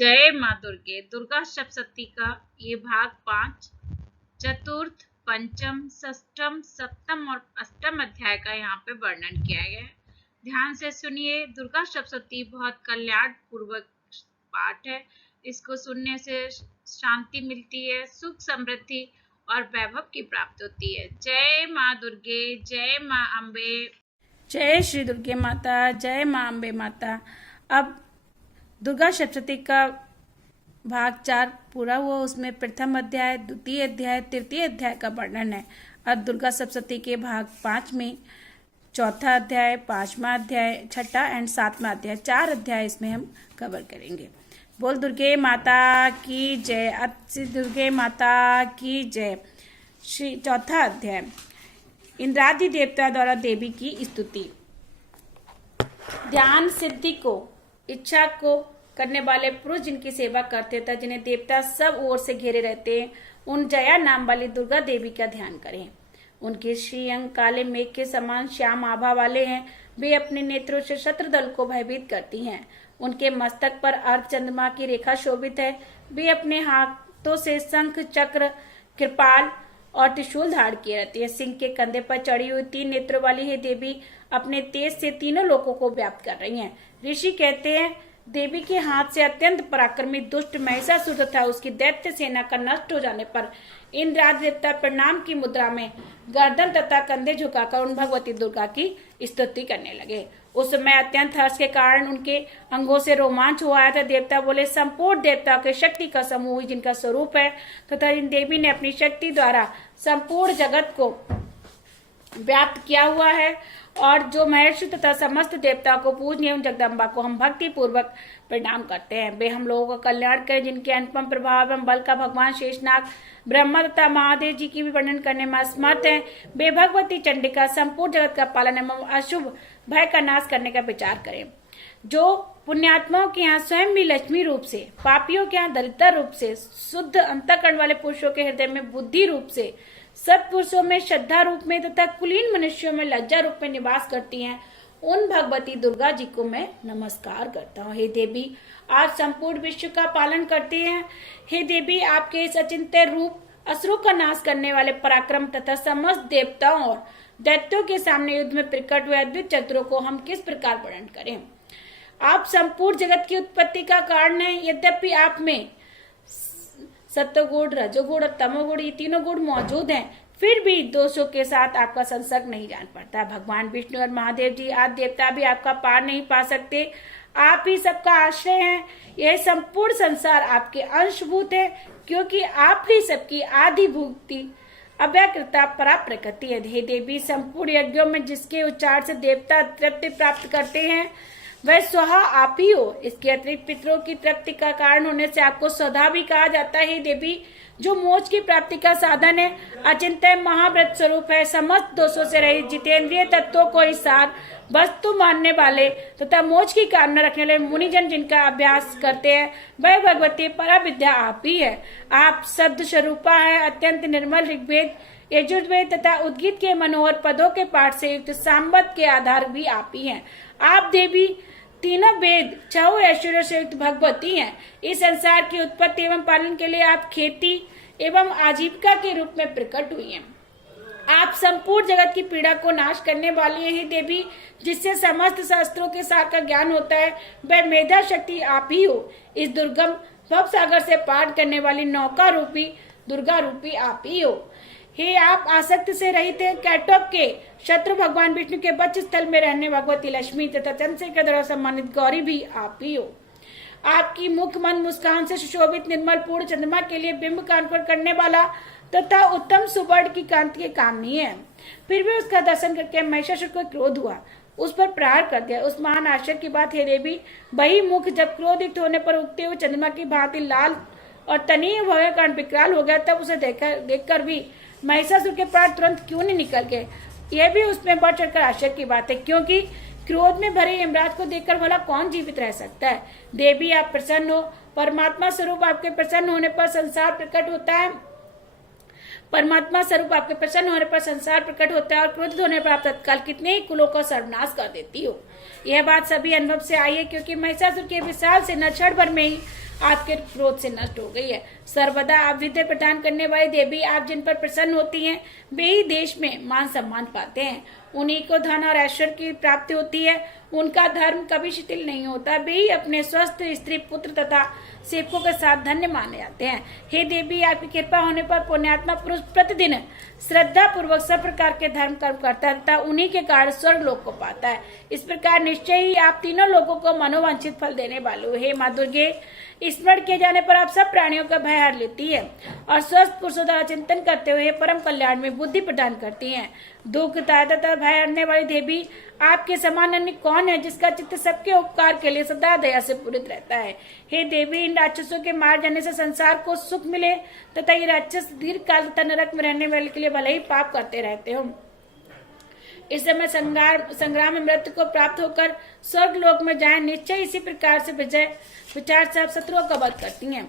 जय माँ दुर्गे। दुर्गा सप्तशती का ये भाग 5 चतुर्थ, पंचम, षष्ठम, सप्तम और अष्टम अध्याय का यहाँ पे वर्णन किया गया है। ध्यान से सुनिए। दुर्गा सप्तशती बहुत कल्याण पूर्वक पाठ है। इसको सुनने से शांति मिलती है, सुख समृद्धि और वैभव की प्राप्ति होती है। जय माँ दुर्गे, जय माँ अम्बे। जय श्री दुर्गे माता, जय माँ अम्बे माता। अब दुर्गा सप्तशती का भाग 4 पूरा हुआ। उसमें प्रथम अध्याय, द्वितीय अध्याय, तृतीय अध्याय का वर्णन है। अब दुर्गा सप्तशती के भाग 5 में चौथा अध्याय, 5वां अध्याय, छठा एंड 7वां अध्याय, 4 अध्याय इसमें हम कवर करेंगे। बोल दुर्गे माता की जय। श्री दुर्गे माता की जय। श्री चौथा अध्याय, इंद्रादि देवता द्वारा देवी की स्तुति। ध्यान सिद्धि को, इच्छा को करने वाले पुरुष जिनकी सेवा करते थे, जिन्हें देवता सब ओर से घेरे रहते हैं, उन जया नाम वाली दुर्गा देवी का ध्यान करें। उनके श्रीअंग काले मेघ के समान श्याम आभा वाले हैं। वे अपने नेत्रों से शत्रु दल को भयभीत करती हैं। उनके मस्तक पर अर्ध चंद्रमा की रेखा शोभित है। वे अपने हाथों से शंख, चक्र, कृपाल और त्रिशूल धारण किए रहती है। सिंह के कंधे पर चढ़ी हुई 3 नेत्रों वाली है देवी अपने तेज से तीनों लोकों को व्याप्त कर रही हैं। ऋषि कहते हैं, देवी के हाथ से अत्यंत पराक्रमी दुष्ट महिषासुर तथा उसकी दैत्य सेना का नष्ट हो जाने पर इंद्रादि देवता प्रणाम की मुद्रा में गर्दन तथा कंधे झुकाकर उन भगवती दुर्गा की स्तुति करने लगे। उस समय अत्यंत हर्ष के कारण उनके अंगों से रोमांच हो आया था। देवता बोले, संपूर्ण देवता के शक्ति का समूह जिनका स्वरूप है तथा इन देवी ने अपनी शक्ति द्वारा संपूर्ण जगत को व्याप्त किया हुआ है, और जो महर्षि तथा समस्त देवताओं को पूजनीय उन जगदम्बा को हम भक्ति पूर्वक प्रणाम करते हैं। वे हम लोगों का कल्याण करें, जिनके अनुपम प्रभाव एवं बल का भगवान शेषनाग, ब्रह्मा तथा महादेव जी की भी वर्णन करने में असमर्थ हैं। वे भगवती चंडिका संपूर्ण जगत का पालन एवं अशुभ भय का नाश करने का विचार करें। जो पुण्यात्माओं के यहाँ स्वयं भी लक्ष्मी रूप से, पापियों के यहाँ दरिद्र रूप से, शुद्ध अंतःकरण वाले पुरुषों के हृदय में बुद्धि रूप से, सत्पुरुषों में श्रद्धा रूप में तथा कुलीन मनुष्यों में लज्जा रूप में निवास करती हैं, उन भगवती दुर्गा जी को मैं नमस्कार करता हूँ। हे देवी, आप संपूर्ण विश्व का पालन करती हैं। हे देवी, आपके इस अचिंत्य रूप, असुरों का नाश करने वाले पराक्रम तथा समस्त देवताओं और दैत्यों के सामने युद्ध में प्रकट हुए अद्भुत चतुरों को हम किस प्रकार वर्णन करें। आप संपूर्ण जगत की उत्पत्ति का कारण है। यद्यपि आप में सत्वगुण, रजोगुण और तमोगुण, ये तीनों गुण मौजूद हैं, फिर भी दोषों के साथ आपका संसर्ग नहीं जान पड़ता। भगवान विष्णु और महादेव जी आदि देवता भी आपका पार नहीं पा सकते। आप ही सबका आश्रय हैं। यह संपूर्ण संसार आपके अंशभूत है, क्योंकि आप ही सबकी आदिभूति अव्यकृता परा प्रकृति है। हे देवी, संपूर्ण यज्ञों में जिसके उच्चार से देवता तृप्ति प्राप्त करते हैं, वह स्वहा आप ही हो। इसके अतिरिक्त पितरों की तृप्ति का कारण होने से आपको स्वधा भी कहा जाता है। देवी, जो मोक्ष की प्राप्ति का साधन है, अचिंत्य महाव्रत स्वरूप है, समस्त दोषों से रहित, जितेंद्रिय तत्वों को ही सार वस्तु मानने वाले तथा मोक्ष की कामना रखने वाले मुनिजन जिनका अभ्यास करते हैं, वह भगवती परा विद्या आप ही है। आप शब्द स्वरूपा है। अत्यंत निर्मल ऋग्वेद, यजुर्वेद तथा उद्गीत के मनोहर पदों के पाठ से युक्त सांबत के आधार भी आप ही हैं। आप देवी तीनों वेद, 6 ऐश्वर्य से युक्त भगवती हैं। इस संसार की उत्पत्ति एवं पालन के लिए आप खेती एवं आजीविका के रूप में प्रकट हुई हैं। आप संपूर्ण जगत की पीड़ा को नाश करने वाली हैं देवी, जिससे समस्त शास्त्रों के सार का ज्ञान होता है, वह मेधा शक्ति आप ही हो। इस दुर्गम भव सागर से पार करने वाली नौका रूपी दुर्गा रूपी आप ही हो। हे आप आसक्त से रहित हैं। कैटोप के शत्रु भगवान विष्णु के वक्ष स्थल में रहने भगवती लक्ष्मी तथा चंद्रशेखर द्वारा सम्मानित गौरी भी आप ही हो। आपकी मुख मन मुस्कान से सुशोभित निर्मल पूर्ण चंद्रमा के लिए बिंब का अंकुर करने वाला तथा उत्तम सुवर्ण की कांति के काम नहीं है। फिर भी उसका दर्शन करके महिषासुर को क्रोध हुआ, उस पर प्रहार कर दिया। उस महान आश्चर्य की बात है देवी, वही मुख जब क्रोधित होने पर उगते हुए चंद्रमा की भांति लाल और तनीय भय कारण विकराल हो गया, तब उसे देखकर भी महिषासुर के प्राण तुरंत क्यों नहीं निकल गए। यह भी उसमें बढ़ चढ़कर आश्चर्य की बात है, क्योंकि क्रोध में भरे यमराज को देखकर भला कौन जीवित रह सकता है। देवी, आप प्रसन्न हो। परमात्मा स्वरूप आपके प्रसन्न होने पर संसार प्रकट होता है। परमात्मा स्वरूप आपके प्रसन्न होने पर संसार प्रकट होता है और क्रोधित होने पर आप तत्काल कितने ही कुलों का सर्वनाश कर देती हो। यह बात सभी अनुभव से आई है, क्योंकि महिषासुर के विशाल से न क्षण भर में ही आपके क्रोध से नष्ट हो गई है। सर्वदा आप विद्या प्रदान करने वाली देवी, आप जिन पर प्रसन्न होती हैं वे ही देश में मान सम्मान पाते हैं। उन्हीं को धन और ऐश्वर्य की प्राप्ति होती है। उनका धर्म कभी शिथिल नहीं होता। वे ही अपने स्वस्थ स्त्री, पुत्र तथा सेवकों के साथ धन्य माने जाते हैं। हे देवी, आपकी कृपा होने पर पुण्यात्मा पुरुष प्रतिदिन श्रद्धा पूर्वक सब प्रकार के धर्म कर्म करता है तथा उन्हीं के कारण स्वर्ग लोक को पाता है। इस प्रकार निश्चय ही आप तीनों लोगों को मनोवांछित फल देने वाले हो। हे माँ दुर्गे, स्मरण किए जाने पर आप सब प्राणियों का भय हर लेती है और स्वस्थ पुरुषों द्वारा चिंतन करते हुए परम कल्याण में बुद्धि प्रदान करती हैं। दुख तथा भय हरने वाली देवी, आपके समान अन्य कौन है जिसका चित्त सबके उपकार के लिए सदा दया से पूरित रहता है। हे देवी, इन राक्षसों के मार जाने से संसार को सुख मिले तथा ये राक्षस दीर्घ काल तक नरक में रहने वाले के लिए भले ही पाप करते रहते हो। इस समय संग्राम में मृत्यु को प्राप्त होकर स्वर्ग लोक में जाएं। निश्चय इसी प्रकार से विचार से आप शत्रुओं का वध करती हैं।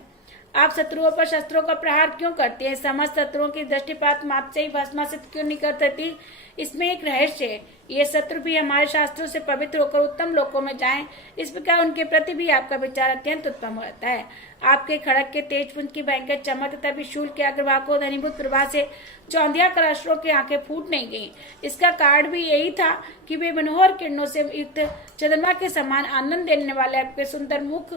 आप शत्रुओं पर शस्त्रों का प्रहार क्यों करती हैं? समस्त शत्रुओं की दृष्टिपात मात्र से ही भस्मासित क्यों नहीं कर देती? इसमें एक रहस्य है। ये शत्रु भी हमारे शास्त्रों से पवित्र होकर उत्तम लोकों में जाएं। इस प्रकार उनके प्रति भी आपका विचार अत्यंत उत्तम रहता है। आपके खड़ग के तेज पुंज की भयंकर चमक तथा विशूल के अग्रभाग को धनीभूत प्रभा से चौंधिया कराशरों की आंखें फूट नहीं गईं। इसका कारण भी यही था कि वे मनोहर किरणों से युक्त चंद्रमा के समान आनंद देने वाले आपके सुंदर मुख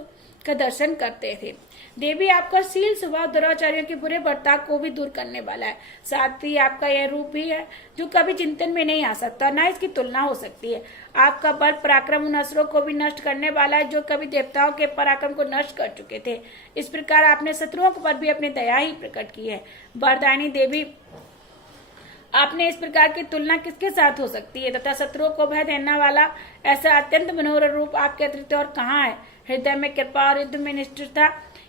का दर्शन करते थे। देवी, आपका शील स्वभाव दुराचारियों के बुरे बर्ताव को भी दूर करने वाला है। साथ ही आपका यह रूप भी है जो कभी चिंतन में नहीं आ सकता, न इसकी तुलना हो सकती है। आपका बल पराक्रम उन असुरों को भी नष्ट करने वाला है जो कभी देवताओं के पराक्रम को नष्ट कर चुके थे। इस प्रकार आपने शत्रुओं पर भी अपनी दया ही प्रकट की है। वरदायिनी देवी, आपने इस प्रकार की तुलना किसके साथ हो सकती है तथा शत्रुओं को भय देने वाला ऐसा अत्यंत मनोहर रूप आपके अतिरिक्त और कहाँ है? हृदय में कृपा और युद्ध में निष्ठुरता,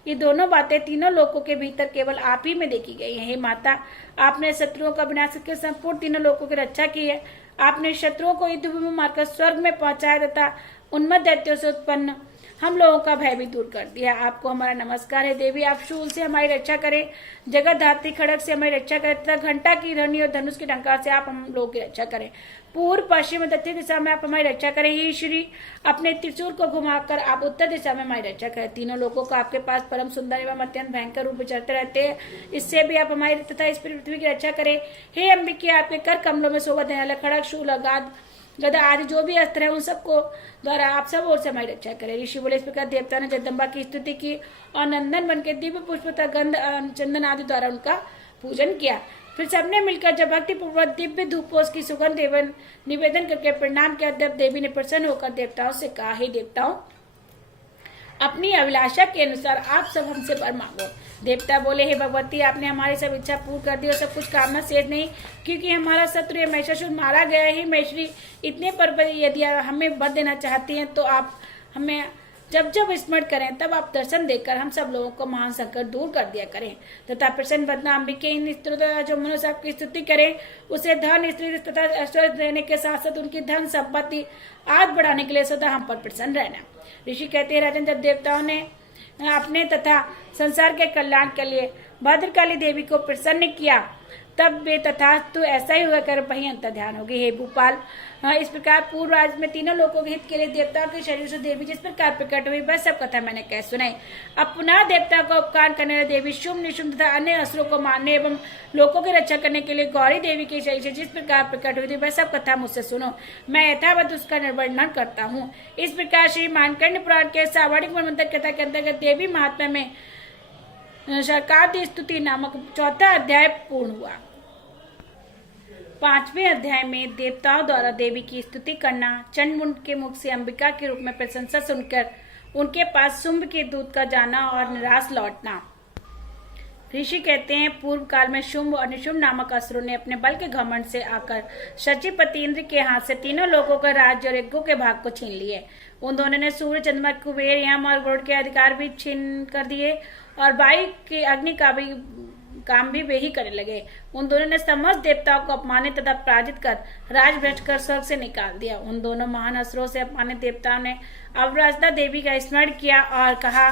ये दोनों बातें तीनों लोकों के भीतर केवल आप ही में देखी गई हैं। हे माता, आपने शत्रुओं का विनाश करके संपूर्ण तीनों लोकों की रक्षा की है। आपने शत्रुओं को युद्ध में मारकर स्वर्ग में पहुंचाया तथा उन्मत्त दैत्यों से उत्पन्न हम लोगों का भय भी दूर कर दिया। आपको हमारा नमस्कार है। देवी, आप शूल से हमारी रक्षा करें, जगत धात्री खड़ग से हमारी रक्षा करें तथा घंटा की ध्वनि और धनुष की टंकार से आप हम लोगों की रक्षा करें। पूर्व, पश्चिम और दक्षिण दिशा में आप हमारी रक्षा करें। हे श्री, अपने त्रिशूल को घुमाकर आप उत्तर दिशा में हमारी रक्षा करें। तीनों लोगों को आपके पास परम सुंदर एवं अत्यंत भयंकर रूप विचरते रहते हैं, इससे भी आप हमारी तथा इस पृथ्वी की रक्षा करें। हे अम्बिके, आपके कर कमलों में शोभा देने वाले खड़ग, शूल, गदा आदि जो भी अस्त्र है उन सबको द्वारा आप सब ओर से हमारी रक्षा करें। ऋषि बोले, इस प्रकार देवता ने जगदम्बा की स्तुति की और नंदन बन के दिव्य पुष्प तथा गंध चंदन आदि द्वारा उनका पूजन किया। फिर सबने मिलकर जब भक्ति पूर्वक दिव्य धूपों की सुगंध एवं निवेदन करके प्रणाम किया, तब देवी ने प्रसन्न होकर देवताओं से कहा, हे देवताओं, अपनी अभिलाषा के अनुसार आप सब हमसे वर मांगो। देवता बोले, हे भगवती, आपने हमारी सब इच्छा पूर्ण कर दी और सब कुछ कामना शेष नहीं, क्योंकि हमारा शत्रु ये महिषासुर मारा गया है। महेश्वरी, इतने पर यदि हमें वर देना चाहती हैं तो आप हमें जब जब स्मरण करें तब आप दर्शन देकर हम सब लोगों को महान संकट दूर कर दिया करें तथा प्रसन्न बदना अम्बिके इन स्त्रों जो मनुष्य आपकी स्तुति करें उसे धन, स्त्री तथा ऐश्वर्य देने के साथ साथ उनकी धन संपत्ति आदि बढ़ाने के लिए सदा हम पर प्रसन्न रहना। ऋषि कहते हैं, राजन, जब देवताओं ने अपने तथा संसार के कल्याण के लिए भद्रकाली देवी को प्रसन्न किया तब वे तथास्तु ऐसा ही हुआ कर वही अंतर ध्यान होगी। हे भूपाल, इस प्रकार पूर्व राज्य में तीनों लोगों के हित के लिए देवताओं के शरीर से देवी जिस प्रकार प्रकट हुई वह सब कथा मैंने कह सुनाई। अब पुनः देवता का उपकार करने वाली देवी शुभ, निशुभ तथा अन्य असुरों को मारने एवं लोगों की रक्षा करने के लिए गौरी देवी के शरीर से जिस प्रकार प्रकट हुई थी वह सब कथा मुझसे सुनो, मैं यथावत उसका निर्वर्णन करता हूँ। इस प्रकार श्री मानकंड पुराण के सावर्णिक मनवंतर कथा के अंतर्गत देवी महात्म्य में शर्कादी स्तुति नामक चौथा अध्याय पूर्ण हुआ। पांचवें अध्याय में देवताओं द्वारा देवी की स्तुति करना, चंडमुंड के मुख से अंबिका के रूप में प्रशंसा सुनकर उनके पास शुंभ के दूत का जाना और निराश लौटना। ऋषि कहते हैं, पूर्व काल में शुंभ और निशुंभ नामक असुरों ने अपने बल के घमंड से आकर शचीपति इंद्र के हाथ से तीनों लोगों का राज्य और यज्ञों के भाग को छीन लिए। उन दोनों ने सूर्य, चंद्रमा, कुबेर, यम और गरुड़ के अधिकार भी छीन कर दिए और वायु के अग्नि का भी काम भी वे ही करने लगे। उन दोनों ने समस्त देवताओं को अपमानित तथा पराजित कर राजभ्रष्ट कर स्वर्ग से निकाल दिया। उन दोनों महान असुरों से अपमानित देवताओं ने अवराजता देवी का स्मरण किया और कहा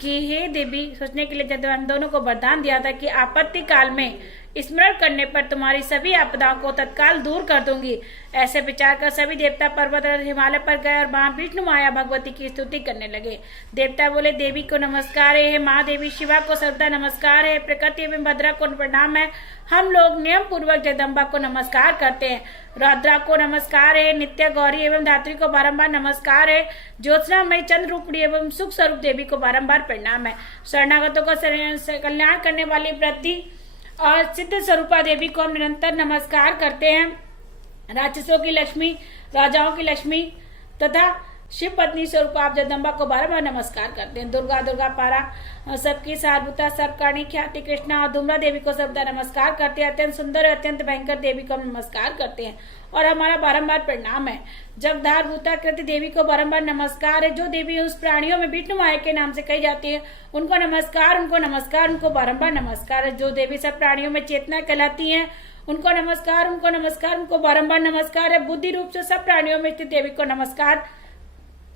कि हे देवी, सोचने के लिए जब हम दोनों को वरदान दिया था कि आपत्ति काल में स्मरण करने पर तुम्हारी सभी आपदाओं को तत्काल दूर कर दूंगी। ऐसे विचार कर सभी देवता पर्वत और हिमालय पर गए और वहां विष्णु माया भगवती की स्तुति करने लगे। देवता बोले, देवी को नमस्कार है, महादेवी शिवा को सर्वदा नमस्कार है, प्रकृति एवं भद्रा को प्रणाम है। हम लोग नियम पूर्वक जगदम्बा को नमस्कार करते हैं। रुद्रा को नमस्कार है, नित्य गौरी एवं धात्री को बारंबार नमस्कार है, ज्योत्सनामयी चंद्र रूपणी एवं सुख स्वरूप देवी को बारंबार प्रणाम है। शरणागतों को कल्याण करने वाली वृद्धि और सिद्ध स्वरूपा देवी को हम निरंतर नमस्कार करते हैं। राक्षसों की लक्ष्मी, राजाओं की लक्ष्मी तथा शिव पत्नी स्वरूप आप जगदम्बा को बारंबार नमस्कार करते हैं। दुर्गा, दुर्गा पारा सबकी सारभूता, सर्वकारणी ख्याति कृष्णा और धूम्रा देवी को सर्वदा नमस्कार करते हैं। अत्यंत सुंदर और अत्यंत भयंकर देवी को हम नमस्कार करते हैं और हमारा बारंबार प्रणाम है। जगधार भूता कृति देवी को बारंबार नमस्कार है। जो देवी उस प्राणियों में विष्णु माया के नाम से कही जाती है, उनको नमस्कार, उनको नमस्कार, उनको बारंबार नमस्कार है। जो देवी सब प्राणियों में चेतना कहलाती है, उनको नमस्कार, उनको नमस्कार, उनको बारंबार नमस्कार है। बुद्धि रूप से सब प्राणियों में स्थित देवी को नमस्कार,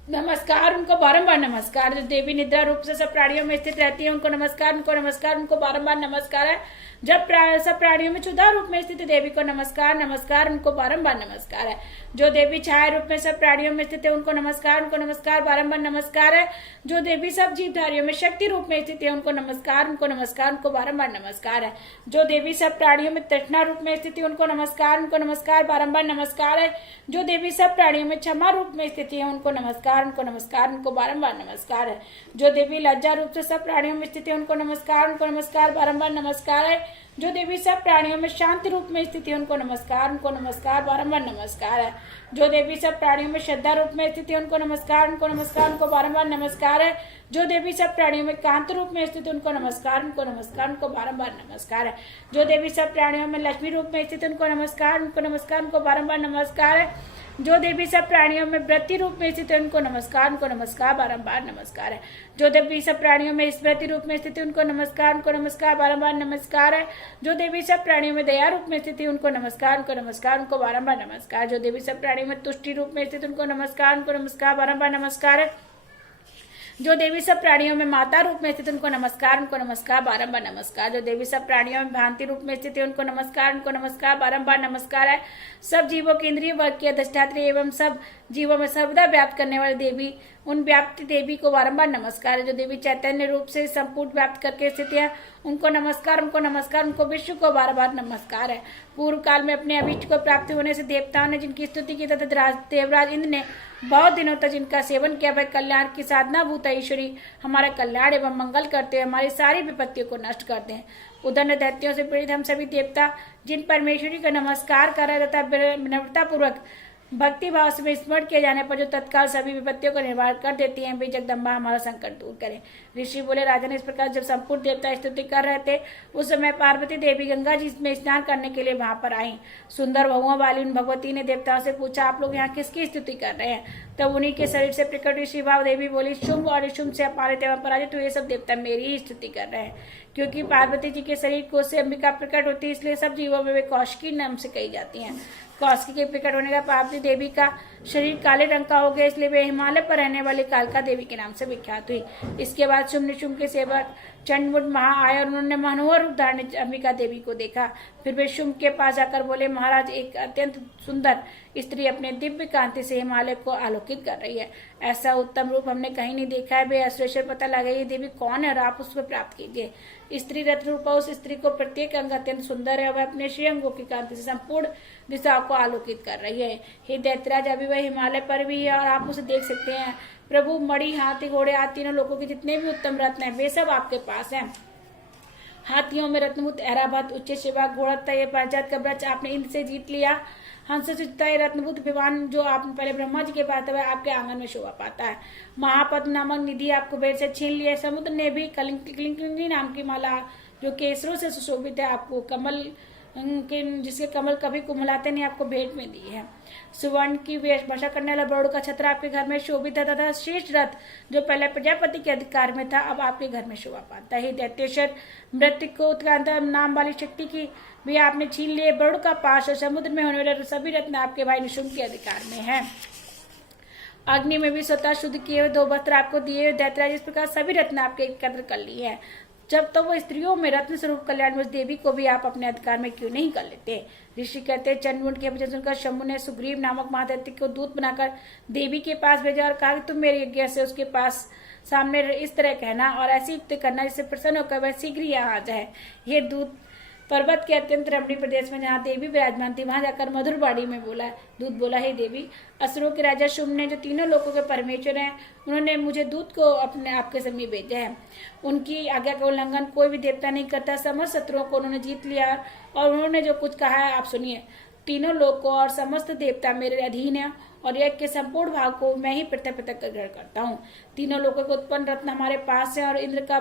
नमस्कार, उनको बारंबार नमस्कार। जो देवी निद्रा रूप से सब प्राणियों में स्थित रहती है, उनको नमस्कार, उनको नमस्कार, उनको बारंबार नमस्कार है। जब सब प्राणियों में क्षुधा रूप में स्थित देवी को नमस्कार, नमस्कार, उनको बारंबार नमस्कार है। जो देवी छाया रूप में सब प्राणियों में स्थित है, उनको नमस्कार, उनको नमस्कार, बारंबार नमस्कार है। जो देवी सब जीवधारियों में शक्ति रूप में स्थित है, उनको नमस्कार, उनको नमस्कार, उनको बारंबार नमस्कार है। जो देवी सब प्राणियों में तृष्णा रूप में स्थित है, उनको नमस्कार, उनको नमस्कार, बारंबार नमस्कार है। जो देवी सब प्राणियों में क्षमा रूप में स्थित है, उनको नमस्कार, उनको नमस्कार, उनको बारंबार नमस्कार है। जो देवी लज्जा रूप से सब प्राणियों में स्थित है, उनको नमस्कार, उनको नमस्कार, बारंबार नमस्कार है। जो देवी सब प्राणियों में शांति रूप में स्थित है, उनको नमस्कार, उनको नमस्कार, बारंबार नमस्कार है। जो देवी सब प्राणियों में श्रद्धा रूप में स्थित है, उनको नमस्कार, उनको नमस्कार, उनको बारंबार नमस्कार है। जो देवी सब प्राणियों में कांत रूप में स्थित है, उनको नमस्कार, उनको नमस्कार, उनको बारंबार नमस्कार है। जो देवी सब प्राणियों में लक्ष्मी रूप में स्थित है, उनको नमस्कार, उनको नमस्कार, उनको बारंबार नमस्कार है। जो देवी सब प्राणियों में वृत्ति रूप में स्थित है, उनको नमस्कार, उनको नमस्कार, बारंबार नमस्कार है। जो देवी सब प्राणियों में स्मृति रूप में स्थित है, उनको नमस्कार, उनको नमस्कार, बारंबार नमस्कार है। जो देवी सब प्राणियों में दया रूप में स्थित है, उनको नमस्कार, उनको नमस्कार, उनको बारंबार नमस्कार। जो देवी सब प्राणियों में तुष्टि रूप में स्थित, उनको नमस्कार, उनको नमस्कार, बारंबार नमस्कार है। जो देवी सब प्राणियों में माता रूप में स्थित, उनको नमस्कार, उनको नमस्कार, बारंबार नमस्कार। जो देवी सब प्राणियों में भांति रूप में स्थित है, उनको नमस्कार, उनको नमस्कार, बारंबार नमस्कार है। सब जीवों के इंद्रिय वर्ग की अधिष्ठात्री एवं सब जीवों में सर्वदा व्याप्त करने वाली देवी, उन व्याप्ति देवी को बारंबार नमस्कार है। जो देवी चैतन्य रूप से संपूर्ण व्याप्त करके स्थित है, उनको नमस्कार, उनको नमस्कार, उनको विश्व को बार बार नमस्कार है। पूर्व काल में अपने अभीष्ट को प्राप्ति होने से देवताओं ने जिनकी स्तुति की तथा देवराज इंद्र ने बहुत दिनों तक जिनका सेवन किया, वह कल्याण की साधना भूत ईश्वरी हमारा कल्याण एवं मंगल करते हैं, हमारी सारी विपत्तियों को नष्ट करते हैं। उधर दैत्यों से पीड़ित हम सभी देवता जिन परमेश्वरी का नमस्कार कर रहे तथा विनम्रता पूर्वक भक्ति भाव से स्मरण किए जाने पर जो तत्काल सभी विपत्तियों को निवारण कर देती हैं, वे जगदम्बा हमारा संकट दूर करें। ऋषि बोले, राजन इस प्रकार जब संपूर्ण देवता स्तुति कर रहे थे, उस समय पार्वती देवी गंगा जी में स्नान करने के लिए वहां पर आई। सुंदर बहुओं वाली उन भगवती ने देवताओं से पूछा, आप लोग यहाँ किसकी स्तुति कर रहे हैं? तब उन्हीं के शरीर से प्रकट हुई शिवा देवी बोली, शुंभ और शुंभ से अपमानित एवं पराजित हुए सब देवता मेरी ही स्तुति कर रहे हैं। क्योंकि पार्वती जी के शरीर को से अंबिका प्रकट होती है, इसलिए सब जीवों में वे कौशिकी नाम से कही जाती हैं। कौशिकी के प्रकट होने का पार्वती देवी का शरीर काले रंग का हो गया, इसलिए वे हिमालय पर रहने वाली कालका देवी के नाम से विख्यात हुई। इसके बाद शुंभ निशुंभ के सेवक चंडमुंड महा आए और उन्होंने मनोहर रूप धारण अंबिका देवी को देखा। फिर वे शुंभ के पास जाकर बोले, महाराज, एक अत्यंत सुंदर स्त्री अपने दिव्य कांति से हिमालय को आलोकित कर रही है। ऐसा उत्तम रूप हमने कहीं नहीं देखा है। वे अश्वेश्वर पता लगा ये देवी कौन है और आप उसको प्राप्त कीजिए। स्त्री रत्न रूपा उस स्त्री को प्रत्येक अंग अत्यंत सुंदर है। वह अपने श्री अंगों की कांति से संपूर्ण दिशाओं को आलोकित कर रही है। हे दैत्यराज, अभी वह हिमालय पर भी है और आप उसे देख सकते हैं। प्रभु, मणि, हाथी, घोड़े आदि तीनों लोगों के जितने भी उत्तम रत्न हैं, वे सब आपके पास हैं। हाथियों में रत्नभूत ऐरावत, उच्च शिवा, घोड़ता ये पारिजात का वृक्ष आपने इंद्र से जीत लिया। हंस चित्ता ये रत्नभूत विमान जो आप पहले ब्रह्मा जी के पास है, आपके आंगन में शोभा पाता है। महापद्म नामक निधि आपको बेर से छीन लिया। समुद्र ने भी कलिंगी नाम की माला जो केसरों से सुशोभित है, आपको कमल के जिसके कमल कभी कुमलाते नहीं, आपको भेंट में दी है। सुवर्ण की वर्षा करने वाला बरोड़ का छत्र आपके घर में शोभित है तथा श्रेष्ठ रथ जो पहले प्रजापति के अधिकार में था, अब आपके घर में शोभा पाता है। दैत्येश्वर मृत्यु को उत्क्रांत नाम वाली शक्ति की भी आपने छीन लिए। बरोड़ का पाश और समुद्र में होने वाले सभी रत्न आपके भाई निशुंभ के अधिकार में है। अग्नि में भी स्वतः शुद्ध किए हुए 2 वस्त्र आपको दिए। दैत्यराज, इस प्रकार सभी रत्न आपके एकत्र कर लिए हैं। जब तो वो स्त्रियों में रत्न स्वरूप कल्याण उस देवी को भी आप अपने अधिकार में क्यों नहीं कर लेते। ऋषि कहते हैं, चंद्रमुंड के वचन सुनकर शंभु ने सुग्रीव नामक महादैत्य को दूत बनाकर देवी के पास भेजा और कहा कि तुम मेरे यज्ञ से उसके पास सामने इस तरह कहना और ऐसी युक्ति करना जिससे प्रसन्न होकर वह शीघ्र ही यहाँ आ जाए। ये दूत पर्वत के अत्यंत रमणीय प्रदेश में जहाँ देवी विराजमान थी वहां जाकर मधुर बाड़ी में बोला। दूत बोला, हे देवी, असुरों के राजा शुम्भ ने, जो तीनों लोगों के परमेश्वर हैं, उन्होंने मुझे दूत को अपने आपके समीप भेजा है। उनकी आज्ञा का उल्लंघन कोई भी देवता नहीं करता। समस्त शत्रुओं को उन्होंने जीत लिया और उन्होंने जो कुछ कहा है आप सुनिए। तीनों लोग को और समस्त देवता मेरे अधीन है और यज्ञ के संपूर्ण भाग को मैं ही पृथक पृथक कर ग्रहण करता हूँ। तीनों लोगों के उत्पन्न रत्न हमारे पास है और इंद्र का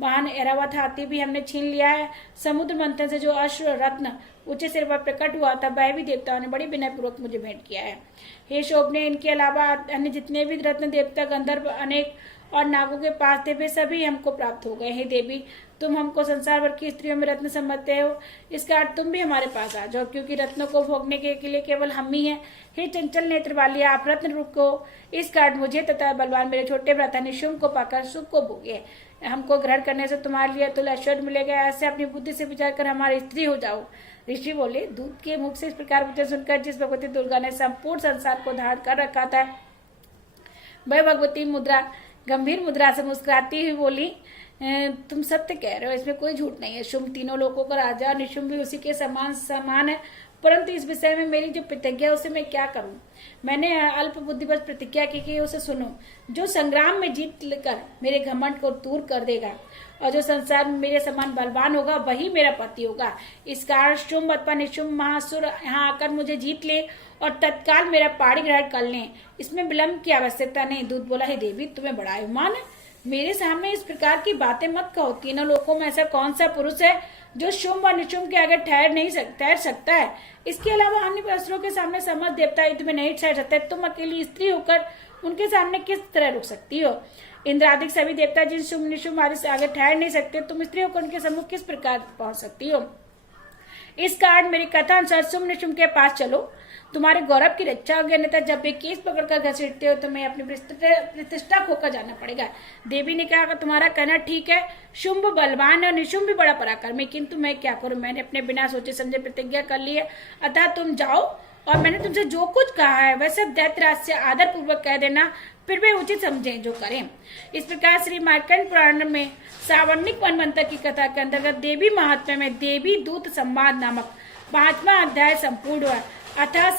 वाहन ऐरावत हाथी भी हमने छीन लिया है। समुद्र मंथन से जो अश्व रत्न ऊंचे सिर पर प्रकट हुआ था वह भी देवताओं ने बड़ी विनय पूर्वक मुझे भेंट किया है। हे शोभ ने, इनके अलावा अन्य जितने भी रत्न देवता गंधर्व अनेक और नागों के पास थे वे सभी हमको प्राप्त हो गए। हे देवी, तुम हमको संसार भर की स्त्रियों में रत्न समझते हो, इसका अर्थ तुम भी हमारे पास आ जाओ, क्योंकि रत्नों को भोगने के लिए केवल हम ही हैं। हे चंचल नेत्र वाली, आप रत्न रूप को इस कारण मुझे तथा बलवान मेरे छोटे भ्राता निशुम्भ को पाकर सुख को भोगे। हमको ग्रहण करने से तुम्हारे लिए तुल ऐश्वर्य मिलेगा। ऐसे अपनी बुद्धि से विचार कर हमारी स्त्री हो जाओ। ऋषि बोले, दूत के मुख से इस प्रकार वचन सुनकर जिस भगवती दुर्गा ने संपूर्ण संसार को धारण कर रखा था, वह भगवती गंभीर मुद्रा से मुस्कुराती हुई बोली, तुम सत्य कह रहे हो, इसमें कोई झूठ नहीं है। शुम्भ तीनों लोगों का राजा और निशुम्भ भी उसी के समान है, परंतु इस विषय में मेरी जो प्रतिज्ञा है उसे मैं क्या करूं। मैंने अल्प बुद्धिवश प्रतिज्ञा की कि उसे सुनो। जो संग्राम में जीत लेकर मेरे घमंड को दूर कर देगा और जो संसार में मेरे समान बलवान होगा वही मेरा पति होगा। इस कारण शुम्भ अथवा निशुम्भ महासुर यहाँ आकर मुझे जीत ले और तत्काल मेरा पाणी ग्रहण कर लें, इसमें विलंब की आवश्यकता नहीं। दूत बोला, हे देवी, तुम्हें बड़ा अभिमान है, मेरे सामने इस प्रकार की बातें मत कहो। तीनों लोगों में ऐसा कौन सा पुरुष है जो शुम्भ और निशुम्भ के आगे ठहर सकता है। इसके अलावा अन्य असुरों के सामने समस्त देवता युद्ध में नहीं ठहर सकते। तुम अकेली स्त्री होकर उनके सामने किस तरह रुक सकती हो। इंद्रादिक सभी देवता जिन शुम्भ निशुम्भ आदि से आगे ठहर नहीं सकते, तुम स्त्री होकर उनके सम्मुख किस प्रकार पहुंच सकती हो। इस कारण मेरी कथा अनुसार शुम्भ निशुम्भ के पास चलो, तुम्हारे गौरव की रक्षा होगी, अन्यथा जब वे केस पकड़कर घसीटते हो तो मैं अपनी प्रतिष्ठा खोकर जाना पड़ेगा। देवी ने कहा, तुम्हारा कहना ठीक है, शुम्भ बलवान और निशुम्भ भी बड़ा पराक्रमी, किंतु मैं क्या करूं, मैंने अपने बिना सोचे समझे प्रतिज्ञा कर ली है, अतः तुम जाओ और मैंने तुमसे जो कुछ कहा है वह सब दैत्यराज से आदर पूर्वक कह देना, फिर वे उचित समझें जो करें। इस प्रकार श्री मार्कंड पुराण में सावर्णिक मनवंतर की कथा के अंतर्गत देवी महात्म्य में देवी दूत संवाद नामक 5वां अध्याय संपूर्ण हुआ। अतः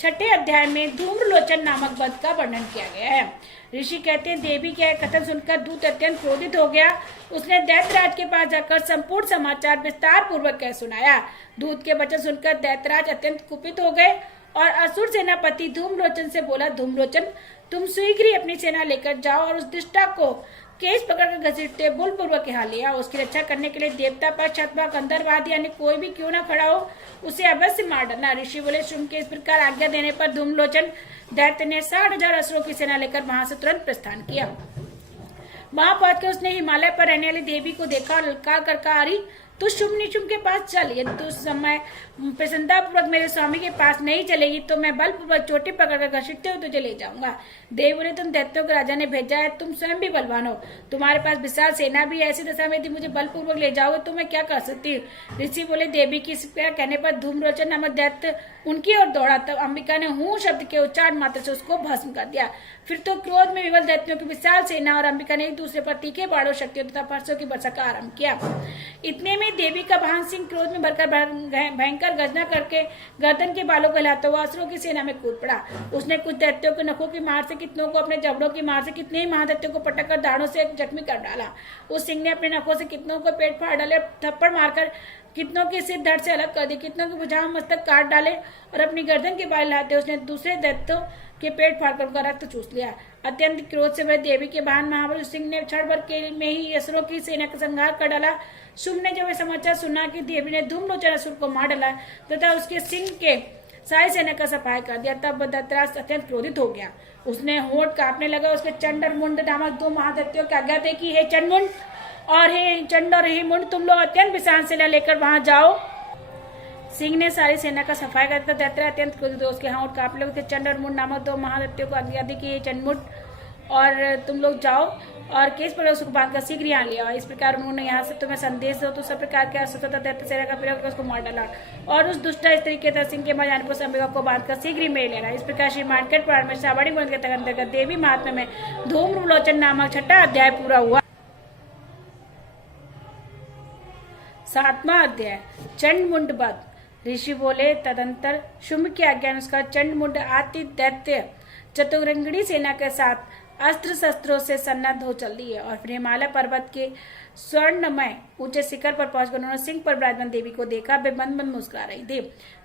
छठे अध्याय में धूम्रलोचन नामक वध का वर्णन किया गया है। ऋषि कहते हैं, देवी के कथन सुनकर दूत अत्यंत क्रोधित हो गया। उसने दैत्यराज के पास जाकर संपूर्ण समाचार विस्तार पूर्वक कह सुनाया। दूत के वचन सुनकर दैत्यराज अत्यंत कुपित हो गए और असुर सेनापति धूम्रलोचन से बोला, धूम्रलोचन, तुम शीघ्र ही अपनी सेना लेकर जाओ और उस दुष्टा को केस पकड़कर घसीटते बलपूर्वक यहाँ ले आओ। उसकी रक्षा करने के लिए देवता पर छतवा गंधर्व आदि यानी कोई भी क्यों ना खड़ा हो, उसे अवश्य मार डालना। ऋषि बोले, शुम्भ के इस प्रकार आज्ञा देने पर धूम्रलोचन दैत्य ने 60,000 असुरों की सेना लेकर वहां से तुरंत प्रस्थान किया। वहां पहुंचकर उसने हिमालय पर रहने वाली देवी को देखा और ललकार कर कहा, अरे तू शुम्भ निशुम्भ के पास चल, यदि तू समय प्रसन्नता पूर्वक मेरे स्वामी के पास नहीं चलेगी तो मैं बलपूर्वक चोटी पकड़कर घसीटते हुए तुझे ले जाऊंगा। देव बोले, तुम दैत्यों के राजा ने भेजा है, तुम स्वयं भी बलवान हो, तुम्हारे पास विशाल सेना भी है, ऐसी दशा में यदि मुझे बलपूर्वक ले जाओगे तो मैं क्या कर सकती हूँ। ऋषि बोले, देवी की कहने पर धूम्रलोचन नामक दैत्य उनकी ओर दौड़ा, तब अंबिका ने हूं शब्द के उच्चारण मात्र से उसको भस्म कर दिया। फिर तो क्रोध में विवल दैत्यों की विशाल सेना और अंबिका ने एक दूसरे पर तीखे बाणों शक्तियों तथा परसों की वर्षा का आरंभ किया। इतने में देवी का भान सिंह क्रोध में भरकर भयंकर गर्जना करके गर्दन के बालों को हिलाता हुआ असुरों की सेना में कूद पड़ा। उसने कुछ दैत्यों के नखों की मार से कितनों को, अपने जबड़ों की मार से कितने ही महादैत्यों को पटक कर दाढ़ों से जख्मी कर डाला। उस सिंह ने अपने नखों से कितनों को पेट फाड़ डाले, थप्पड़ मारकर कितनों के सिर धड़ से अलग कर दिए, कितनों के भुजाओं मस्तक काट डाले और अपनी गर्दन के बाल हिलाते उसने दूसरे दैत्यों के पेट फाड़कर उनका रक्त चूस लिया। अत्यंत क्रोध से वह देवी के वाहन महाबली सिंह ने क्षण भर के में ही असुरों की सेना का संहार कर डाला। शुम्भ ने जब यह समाचार सुना कि देवी ने धूम्रलोचन असुर को मार डाला तथा उसके सिंह के सारी सेना का सफाई कर दिया, तब दैत्यराज अत्यंत क्रोधित हो गया। उसने होंठ काटने लगा। उसके चंड और मुंड नामक 2 महादैत्यों की आज्ञा थी कि हे चंडमुंड और हे चंड और हे मुंड, तुम लोग अत्यंत विशाल सेना लेकर वहां जाओ। सिंह ने सारी सेना का सफाई कर दिया। दैत्यराज अत्यंत क्रोधित हो उसके होंठ कांपने लगे। चंड और मुंड नामक 2 महादैत्यों को आज्ञा दी कि हे चंडमुंड और तुम लोग जाओ और केस पर उसको बांधकर शीघ्र यहाँ लिया। इस प्रकार उन्होंने यहाँ से तुम्हें संदेश दो तो सब प्रकार के अस्वतंत्र दैत्य सेना का प्रयोग कर उसको मार डाला और उस दुष्ट स्त्री के सिंह के मर जाने पर अंबिका को बांधकर शीघ्र ही मेरे लेना। इस प्रकार श्री मार्केट पुराण में श्रावणी ग्रंथ के अंतर्गत देवी महात्म्य में धूम्रलोचन नामक 6वां अध्याय पूरा हुआ। 7वां अध्याय चंडमुंड वध। ऋषि बोले, तदंतर शुंभ की आज्ञा अनुसार चंडमुंड आदि दैत्य चतुरंगिणी सेना के साथ अस्त्र शस्त्रों से सन्नद्ध हो चल दिए और फिर हिमालय पर्वत के स्वर्णमय ऊंचे शिखर पर पहुंचकर उन्होंने सिंह पर विराजमान देवी को देखा। वे मंद मंद मुस्कुरा रही थी।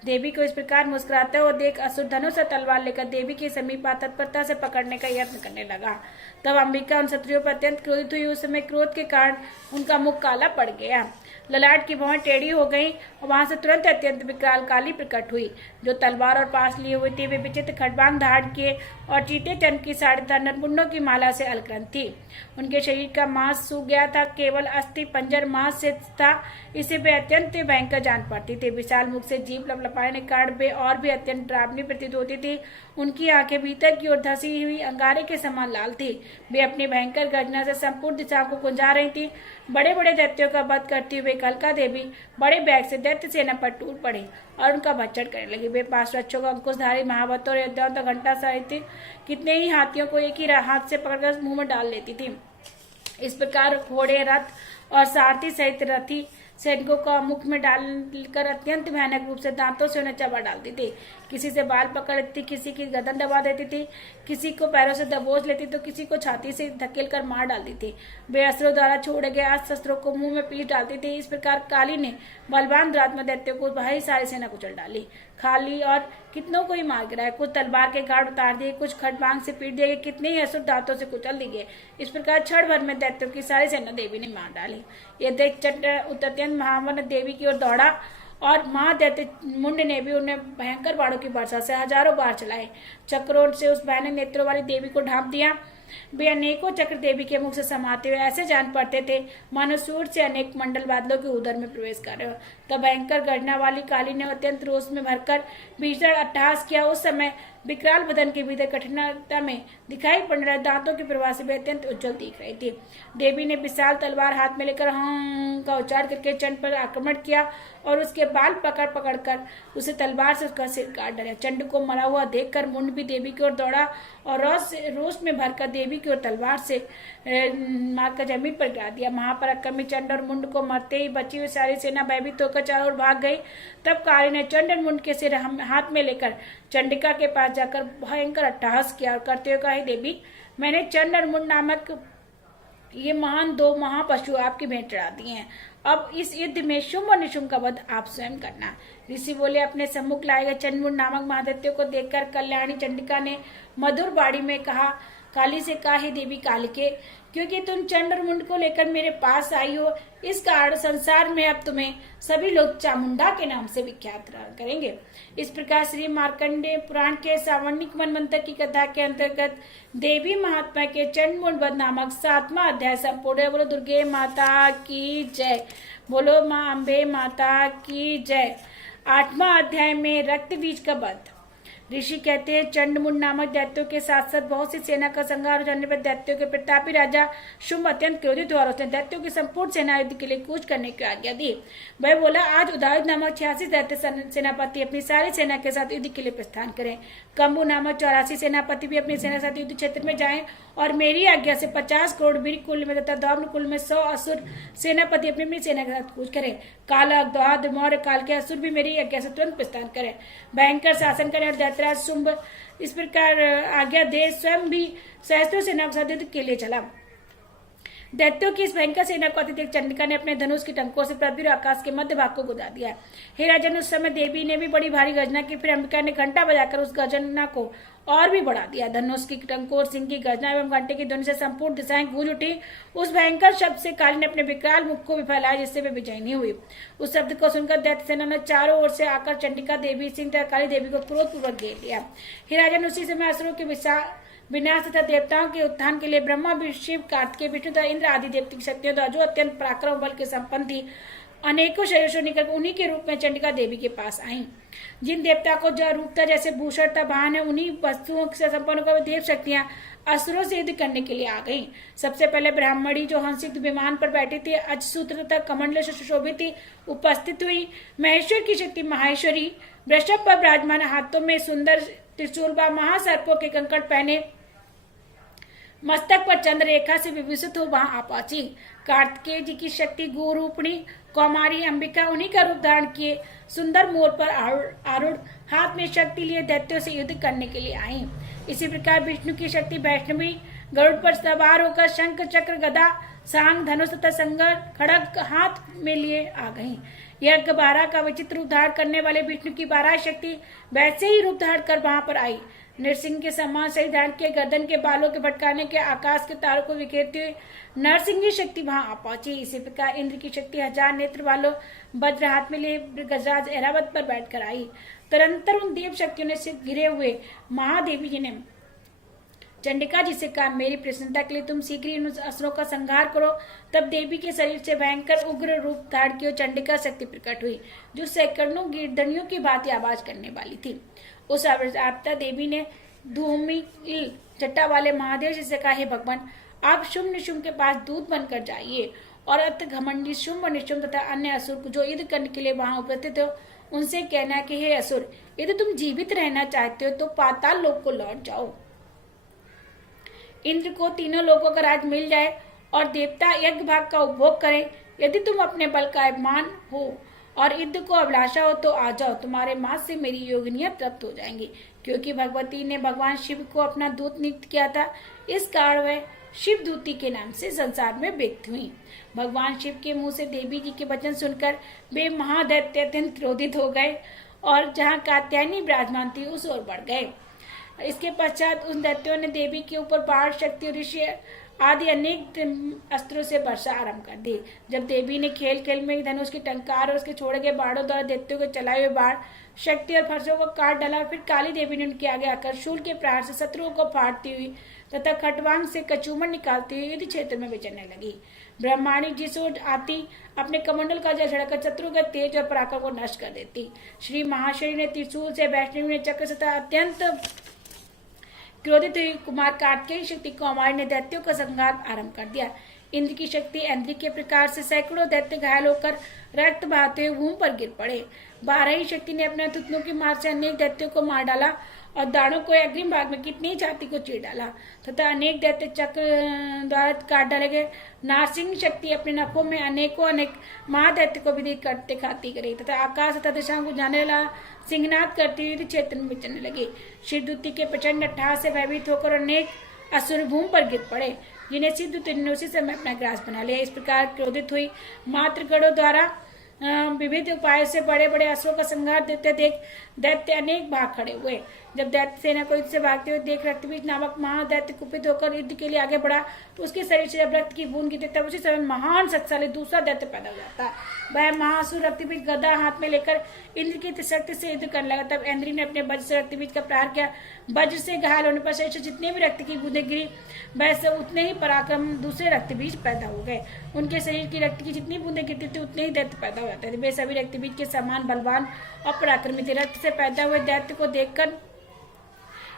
देवी को इस प्रकार मुस्कुराते हुए देख असुर धनुष से तलवार लेकर देवी के समीप तत्परता से पकड़ने का यत्न करने लगा। तब अंबिका उन शत्रुओं पर अत्यंत क्रोधित हुई। उस समय क्रोध के कारण उनका मुख काला पड़ गया, ललाट की भौहें टेढ़ी हो गई और वहां से तुरंत अत्यंत विकराल काली प्रकट हुई। जो तलवार और पास लिए हुए थे वे विचित्र खड़बांग धारण किए और चीते चंद की साड़ीदार नरमुंडों की माला से अलंकृत थी। उनके शरीर का मांस सूख गया था, केवल अस्थि पंजर मांस से था। इसे वे अत्यंत भयंकर जान पड़ती थी। विशाल मुख से जीभ लपलपाने के कारण वे और भी अत्यंत डरावनी प्रतीत होती थी। उनकी आंखें भीतर की ओर धसी हुई अंगारे के समान लाल थी। वे अपनी भयंकर गर्जना से संपूर्ण दिशाओं को गुंजा रही थी। बड़े बड़े दैत्यों का वध करते हुए कलका देवी बड़े बैग से दैत्य सेना पर टूट पड़ी और उनका भक्षण करने लगी। वे 5 वृक्षों का अंकुशधारी महावत और योद्धाओं तक घंटा सहित थी। कितने ही हाथियों को एक ही हाथ से पकड़कर मुंह में डाल लेती थी। इस प्रकार घोड़े, रथ और सारथी सहित रथी सैनिकों का मुख में डालकर अत्यंत भयानक रूप से दांतों से उन्हें चबा डालती थी। किसी से बाल पकड़ लेती, किसी की गर्दन दबा देती थी, किसी को पैरों से दबोच लेती तो किसी को छाती से धकेल कर मार डालती थी। वे अस्त्रों द्वारा छोड़े गए अस्त्र शस्त्रों को मुंह में पीस डालती थी। इस प्रकार काली ने बलवान दुरात्मा दैत्यों को भारी सारी सेना कुचल डाली, खाली और कितनों को ही मार गिराया। कुछ तलवार के घाट उतार दिए, कुछ खड़बांग से पीट दिए, कितने ही असुर दांतों से कुचल दिए। इस प्रकार क्षण भर में दैत्यों की सारी सेना देवी ने मार डाली। ये देख अत्यंत महावन देवी की ओर दौड़ा और महादैत्य मुंड ने भी उन्हें भयंकर बाणों की वर्षा से हजारों बार चलाए। चक्रों से उस भयानक नेत्रों वाली देवी को ढांप दिया। वे अनेकों चक्र देवी के मुख से समाते हुए ऐसे जान पड़ते थे मानो सूर्य से अनेक मंडल बादलों के उदर में प्रवेश कर रहे हो। तब भयंकर गर्जना वाली काली ने अत्यंत रोष में भरकर भीषण अट्टहास किया। उस समय विकराल बदन के भीतर कठिनता में दिखाई पड़ने रहे दांतों की प्रभा से वे अत्यंत उज्जवल दिख रही थी। देवी ने विशाल तलवार हाथ में लेकर हं का उच्चार करके चंड पर आक्रमण किया और उसके बाल पकड़ पकड़ कर उसे तलवार से उसका सिर काट डाला। चंड को मरा हुआ देखकर मुंड भी देवी की ओर दौड़ा और रोष में भरकर देवी की ओर तलवार से मारकर जमीन पर गिरा दिया। महापराक्रमी चंड और मुंड को मरते ही बची हुई सारी सेना भयभीत होकर चारों ओर भाग गई। तब काली ने चंड और मुंड के सिर हाथ में लेकर चंडिका के पास जाकर भयंकर अट्टहास किया और करते हुए कहा, देवी, मैंने चंड और मुंड नामक ये महान 2 महापशु आपकी भेंट चढ़ा दिए हैं। अब इस युद्ध में शुंभ और निशुंभ का वध आप स्वयं करना। ऋषि बोले, अपने सम्मुख लाए गए चंडमुंड नामक महादैत्यों को देखकर कल्याणी चंडिका ने मधुर बाड़ी में कहा, काली से कहा, हे देवी कालिके, क्योंकि तुम चंड और मुंड को लेकर मेरे पास आई हो, इस कारण संसार में अब तुम्हें सभी लोग चामुंडा के नाम से विख्यात करेंगे। इस प्रकार श्री मार्कंडेय पुराण के सावर्णिक मनवंतर की कथा के अंतर्गत देवी महात्मा के चंडमुंड वध नामक 7वां अध्याय संपूर्ण। बोलो दुर्गे माता की जय, बोलो माँ अम्बे माता की जय। 8वां अध्याय में रक्त बीज का वध। ऋषि कहते हैं, चंडमुंड नामक दैत्यों के साथ साथ बहुत सी सेना का संहार हो जाने पर दैत्यों के प्रतापी राजा शुंभ अत्यंत क्रोधित हुआ और उसने दैत्यों की संपूर्ण सेना युद्ध के लिए कूच करने की आज्ञा दी। वह बोला, आज उदायुध नामक 86 दैत्य सेनापति अपनी सारी सेना के साथ युद्ध के लिए प्रस्थान करें। कंबू नामक 84 सेनापति भी अपनी सेना के साथ युद्ध क्षेत्र में जाएं और मेरी आज्ञा से 50 करोड़ वीर कुल में तथा दौम्र कुल में 100 असुर सेनापति अपनी अपनी सेना के साथ कूच करें। कालक, द्वाद, मौर्य काल के असुर भी मेरी आज्ञा से तुरंत प्रस्थान करें। भयंकर शासन करें और दैत्यराज शुंभ इस प्रकार आज्ञा दे स्वयं भी सहस्त्रों सेना के साथ युद्ध के लिए चला। दैत्यों की इस भयंकर सेना को अतिदेख चंडिका ने अपने धनुष की टंकों से पृथ्वी और आकाश के मध्य भाग को गुदा दिया। हे राजन, उस समय देवी ने भी बड़ी भारी गर्जना की। फिर अंबिका ने घंटा बजाकर उस गर्जना को और भी बढ़ा दिया। धनुष की टंकों, सिंह की गर्जना एवं घंटे की ध्वनि से संपूर्ण दिशाएं गूंज उठी। उस भयंकर शब्द से काली ने अपने विकराल मुख को भी फैलाया, जिससे वे विजयी हुई। उस शब्द को सुनकर दैत्य सेना ने चारों ओर से आकर चंडिका देवी, सिंह तथा काली देवी को क्रोधपूर्वक घेर लिया। हे राजन, उसी समय असुरों के विनाश तथा देवताओं के उत्थान के लिए ब्रह्मा, शिव, कार्तिकेय, विष्णु तथा इंद्र आदि देवता की शक्तियों द्वारा जो अत्यंत पराक्रम बल के संपन्न थी, अनेकों शरीरों से निकल उन्हीं के रूप में चंडिका देवी के पास आई। जिन देवता को जो रूप था, जैसे भूषण था, वाहन है, उन्हीं वस्तुओं से संपन्न को देव शक्तियां असुरों से युद्ध करने के लिए आ गईं। सबसे पहले ब्राह्मणी जो हंसित विमान पर बैठी थी, अजसूत्र तथा कमंडल से सुशोभित थी, उपस्थित हुई। महेश्वर की शक्ति महाश्वरी वृषभ पर विराजमान, हाथों में सुंदर त्रिशूल व महासर्पों के कंकड़ पहने, मस्तक पर चंद्र रेखा से विभूषित हो वहां आ पहुंची। कार्तिकेय जी की शक्ति गोरूपणी कौमारी अंबिका उन्हीं का रूप धारण किए सुंदर मोर पर आरूढ़ हाथ में शक्ति लिए दैत्यों से युद्ध करने के लिए आई। इसी प्रकार विष्णु की शक्ति वैष्णवी गरुड़ पर सवार होकर शंख चक्र गदा सांग धनुष तथा संगर खड़ग हाथ में लिए आ गई। यज्ञ 12 का विचित्र रूप धारण करने वाले विष्णु की 12 शक्ति वैसे ही रूप धारण कर वहां पर आई। नरसिंह के समान सही धारण के गर्दन के बालों के भटकाने के आकाश के तारों को बिखेरते हुए नरसिंह की शक्ति वहां आ पहुंची। इसी प्रकार इंद्र की शक्ति 1000 नेत्र वालों वज्र हाथ में लिए गजराज ऐरावत पर बैठकर आई। तुरंतर उन देव शक्तियों से घिरे हुए महादेवी जी ने चंडिका जी से कहा, मेरी प्रसन्नता के लिए तुम शीघ्र इन असुरों का संहार करो। तब देवी के शरीर से भयंकर उग्र रूप धारण की चंडिका शक्ति प्रकट हुई, जो सैकड़ों गिरधनियों की भांति आवाज करने वाली थी। उस आपदा देवी ने धूमि जटा वाले महादेव जी से कहा, हे भगवान, आप शुंभ निशुंभ के पास दूत बनकर जाइए और अत घमंडी शुंभ निशुंभ तथा अन्य असुर जो युद्ध करने के लिए वहां उपस्थित हो, उनसे कहना कि हे असुर, यदि तुम जीवित रहना चाहते हो तो पाताल लोक को लौट जाओ। इंद्र को तीनों लोगों का राज मिल जाए और देवता यज्ञ भाग का उपभोग करें। यदि तुम अपने बल का अभिमान हो और युद्ध को अभिलाषा हो तो आ जाओ, तुम्हारे मास से मेरी योगिनियां प्राप्त हो जाएंगी। क्योंकि भगवती ने भगवान शिव को अपना दूत नियुक्त किया था, इस कारण वह शिव दूती के नाम से संसार में व्यक्त हुई। भगवान शिव के मुंह से देवी जी के वचन सुनकर वे महादैत्य अत्यंत क्रोधित हो गए और जहाँ कात्यायनी विराजमान थी उस ओर बढ़ गए। इसके पश्चात उन दैत्यों ने देवी के ऊपर बाढ़ शक्ति और ऋषि आदि अनेक अस्त्रों से वर्षा आरंभ कर दी। जब देवी ने खेल खेल में धनुष की टंकार और उसके छोड़े गए बाढ़ों द्वारा दैत्यों को चलाए हुए बाढ़ शक्ति और फरसों को काट डाला, फिर काली देवी ने उनके आगे आकर शूल के प्रहार से शत्रुओं को फाड़ती हुई तथा खटवांग से कचूमर निकालती हुई युद्ध क्षेत्र में विचरने लगी। ब्रह्माणी जिस ओर आती अपने कमंडल का जल झड़कर शत्रु के तेज और पराक्रम को नष्ट कर देती। श्री महाशरी ने त्रिशूल से, वैष्णवी ने चक्र से अत्यंत क्रोधित हुई कुमार कार्तिकेय शक्ति कौमारी ने दैत्यों का संहार आरंभ कर दिया। इंद्र की शक्ति इंद्र के प्रकार से सैकड़ों दैत्य घायल होकर रक्त बहाते हुए भूमि पर गिर पड़े। 12 शक्ति ने अपने तुतलों की मार से अनेक दैत्यों को मार डाला और दानों को अग्रिम भाग में कितनी छाती को चीर डाला तथा अनेक दैत्य चक्र द्वारा काट डाले गए। नारसिंह शक्ति अपने नफों में अनेक महादैत्य को विधि करते खाती गई तथा आकाश तथा दिशाओं को जाने वाला सिंहनाद करती हुई क्षेत्र में विचरने लगी। शिवदूती के प्रचंड अट्टहास से भयभीत होकर अनेक असुर भूमि पर गिर पड़े, जिन्हें शिवदूती ने उसी समय अपना ग्रास बना लिया। इस प्रकार क्रोधित हुई मात्र गणों द्वारा विविध उपायों से बड़े बड़े असुरों का संहार देते देख दैत्य अनेक भाग खड़े हुए। जब दैत्य सेना को युद्ध से भागते हुए देख रक्तबीज नामक महादैत्य कुपित होकर युद्ध के लिए आगे बढ़ा, उसके शरीर से जब रक्त की बूंद गिरती तब उसी समय महान शक्तिशाली दूसरा दैत्य पैदा हो जाता। वह महासुर रक्तबीज गदा हाथ में लेकर इंद्र की शक्ति से युद्ध करने लगा। तब इंद्र ने अपने वज्र से रक्तबीज का प्रहार किया। वज्र से घायल होने पर शरीर से जितने भी रक्त की बूंदें गिरी, वैसे उतने ही पराक्रम दूसरे रक्तबीज पैदा हो गए। उनके शरीर की रक्त की जितनी बूंदें गिरती थी उतने ही दैत्य पैदा हो जाते थे। वे सभी रक्तबीज के समान बलवान और पराक्रमी थे। रक्त से पैदा हुए दैत्य को देखकर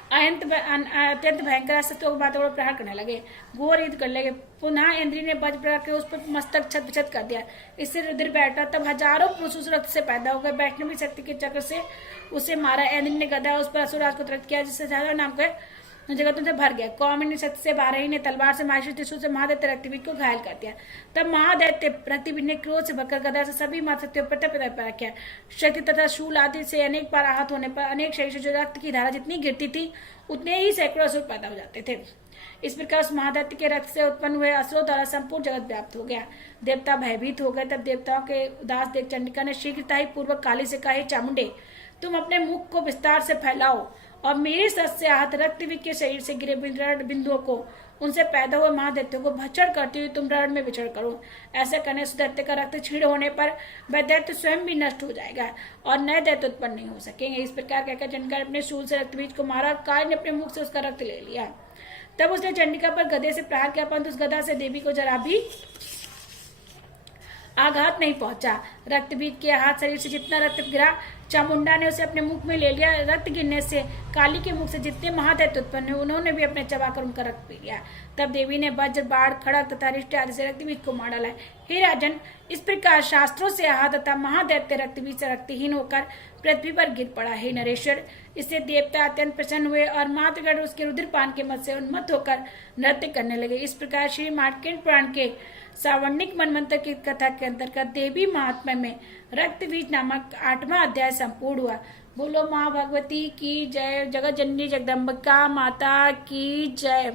अत्यंत भयंकर शत्रुओं को बातों प्रहार करने लगे, घोर युद्ध करने लगे। पुनः इंद्र ने वज्र प्रहार कर उस पर मस्तक छत विछत कर दिया। इससे रुधिर बैठा। तब हजारों पुरुष उस रक्त से पैदा हो गए। वैष्णवी शक्ति के चक्र से उसे मारा। इंद्र ने गदा उस पर असुराज को तुरंत किया, जिससे साधारण नाम के जगतों से भर गया। कौमारी शक्ति से 12 ने तलवार से महेश्वर त्रिशूल से महादैत्य रक्तबीज को घायल कर दिया। तब महादैत्य रक्तबीज ने क्रोध से भरकर गदा से सभी महाशक्तियों पर प्रहार किया। शक्ति तथा शूल आदि से अनेक बार आहत होने पर अनेक शरीर से जो रक्त की धारा जितनी गिरती थी उतने ही सैकड़ों असुर पैदा हो जाते थे। इस प्रकार उस महादैत्य के रक्त से उत्पन्न हुए असुरों द्वारा संपूर्ण जगत व्याप्त हो गया। देवता भयभीत हो गए। तब देवताओं के उदास देख चंडिका ने शीघ्रता ही पूर्वक काली से कहा, चामुंडे, तुम अपने मुख को विस्तार से फैलाओ और मेरे शस्त्र से आहत रक्तबीज के शरीर से गिरे बिंदुओं को, उनसे पैदा हुए महादैत्यों को भक्षण करते हुए तुम रण में विचरण करो। ऐसा करने से दैत्य का रक्त क्षीण होने पर वह दैत्य स्वयं भी नष्ट हो जाएगा और नए दैत्य उत्पन्न नहीं हो सकेंगे। इस प्रकार कहकर चंडिका ने अपने शूल से रक्तबीज को मारा। काल ने अपने मुख से उसका रक्त ले लिया। तब उसने चंडिका पर गदे से प्रहार किया, परंतु उस गदा से देवी को जरा भी आघात नहीं पहुंचा। रक्तबीज के हाथ शरीर से जितना रक्त गिरा, चामुंडा ने उसे अपने मुख में ले लिया। रक्त गिरने से काली के मुख से जितने महादैत्य उत्पन्न हुए, उन्होंने भी अपने चबाकर उनका रक्त पी लिया। तब देवी ने वज्र, बाढ़, खड़ग तथा रिष्ट आदि से रक्तबीज को मार डाला। हे राजन, इस प्रकार शास्त्रों से आहत तथा महादैत्य रक्तबीज से रक्तहीन होकर पृथ्वी पर गिर पड़ा। हे नरेश्वर, इससे देवता अत्यंत प्रसन्न हुए और मातृगण उसके रुद्रपान के मत से उन्मत्त होकर नृत्य करने लगे। इस प्रकार श्री मार्कंडेय पुराण के सावर्णिक मनमंत्र की कथा के अंतर्गत देवी महात्म्य में रक्तबीज नामक 8वां अध्याय संपूर्ण हुआ। बोलो माँ भगवती की जय। जगत जननी जगदम्बिका माता की जय।